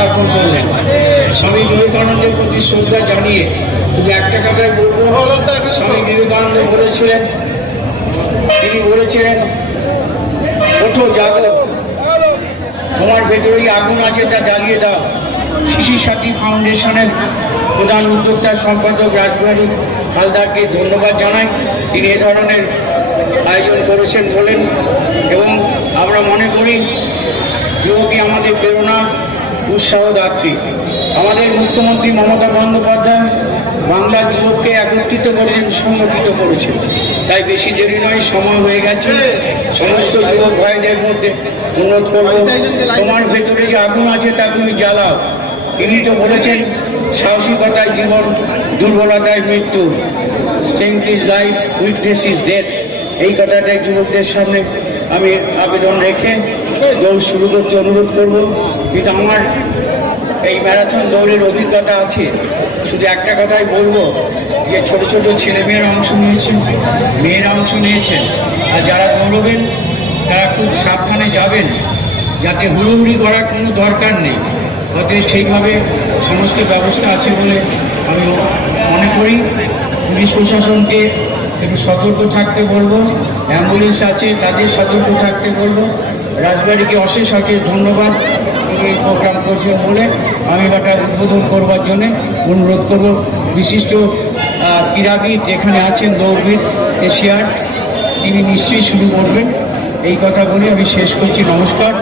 স্থাপন করলেন। স্বামী বিবেকানন্দের প্রতি শ্রদ্ধা জানিয়ে শুধু একটা কথাই বলবো, স্বামী বিবেকানন্দ বলেছিলেন, তিনি বলেছিলেন, ওঠো জাগো, তোমার ভেতরেই আগুন আছে, তা জ্বালিয়ে দাও। শিশু সাথী ফাউন্ডেশনের প্রধান উদ্যোক্তা সম্পাদক রাজবিহারী হালদারকে ধন্যবাদ জানাই। তিনি এ ধরনের আয়োজন করেছেন বলেন, এবং আমরা মনে করি যুবকই আমাদের প্রেরণা, উৎসাহদাত্রী। আমাদের মুখ্যমন্ত্রী মমতা বন্দ্যোপাধ্যায় বাংলার যুবককে একত্রিত করেছেন, সংগঠিত করেছেন। তাই বেশি দেরি নয়, সময় হয়ে গেছে। সমস্ত যুবক ভাইদের মধ্যে অনুরোধ করব, তোমার ভেতরে যে আগুন আছে তা তুমি জ্বালাও। তিনি তো বলেছেন, সাহসিকতায় জীবন, দুর্বলতায় মৃত্যু, strength is life, weakness is death. এই কথাটাই যুবকদের সামনে আমি আবেদন রেখে দৌড় শুরু করতে অনুরোধ করব। কিন্তু আমার এই ম্যারাথন দৌড়ের অভিজ্ঞতা আছে, শুধু একটা কথাই বলবো, যে ছোট ছোট ছেলেমেয়েরা অংশ নিয়েছেন, মেয়েরা অংশ নিয়েছেন, আর যারা দৌড়বেন তারা খুব সাবধানে যাবেন, যাতে হুড়োহুড়ি করার কোনো দরকার নেই। অতএব সেইভাবে সমস্ত ব্যবস্থা আছে বলে আমি মনে করি। পুলিশ প্রশাসনকে একটু সতর্ক থাকতে বলবো, অ্যাম্বুলেন্স আছে তাদের সতর্ক থাকতে বলবো। রাজবাড়িকে অশেষ ধন্যবাদ এই প্রোগ্রাম করছেন বলে আমি এটা উদ্বোধন করবার জন্য অনুরোধ করব। বিশিষ্ট ক্রীড়াবিদ এখানে আছেন, দৌড়বিদ এশিয়ার, তিনি নিশ্চয়ই শুরু করবেন। এই কথা বলে আমি শেষ করছি। নমস্কার,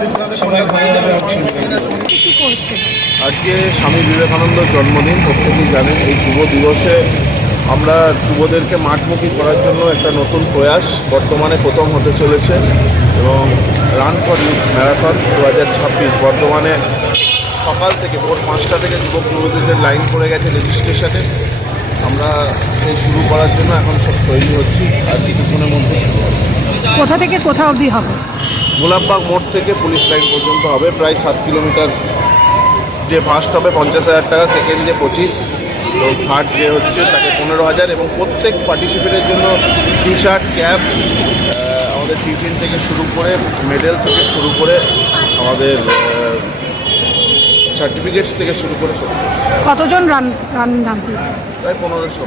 সবাই ভালোভাবে অংশ নেবেন। আজকে স্বামী বিবেকানন্দর জন্মদিন, প্রত্যেকেই জানেন। এই যুব দিবসে আমরা যুবদেরকে মাঠমুখী করার জন্য একটা নতুন প্রয়াস বর্তমানে প্রথম হতে চলেছে, এবং রান ফর ইউথ ম্যারাথন 2026 বর্তমানে সকাল থেকে ভোর 5টা থেকে যুবক যুবতীদের লাইন পড়ে গেছে রেজিস্ট্রেশনে। আমরা সেই শুরু করার জন্য এখন সব তৈরি হচ্ছি, আর কিছুক্ষণের মধ্যে। কোথা থেকে কোথা অবধি হবে? গোলাপবাগ মোড় থেকে পুলিশ লাইন পর্যন্ত হবে, প্রায় 7 কিলোমিটার। যে ফার্স্ট হবে 50,000 টাকা, সেকেন্ড যে 25, তো থার্ড যে হচ্ছে তাকে 15,000, এবং প্রত্যেক পার্টিসিপেটের জন্য টি শার্ট, ক্যাপ, আমাদের টিফিন থেকে শুরু করে, মেডেল থেকে শুরু করে, আমাদের সার্টিফিকেটস থেকে শুরু করে। কতজন রান নামতে? প্রায় 1500।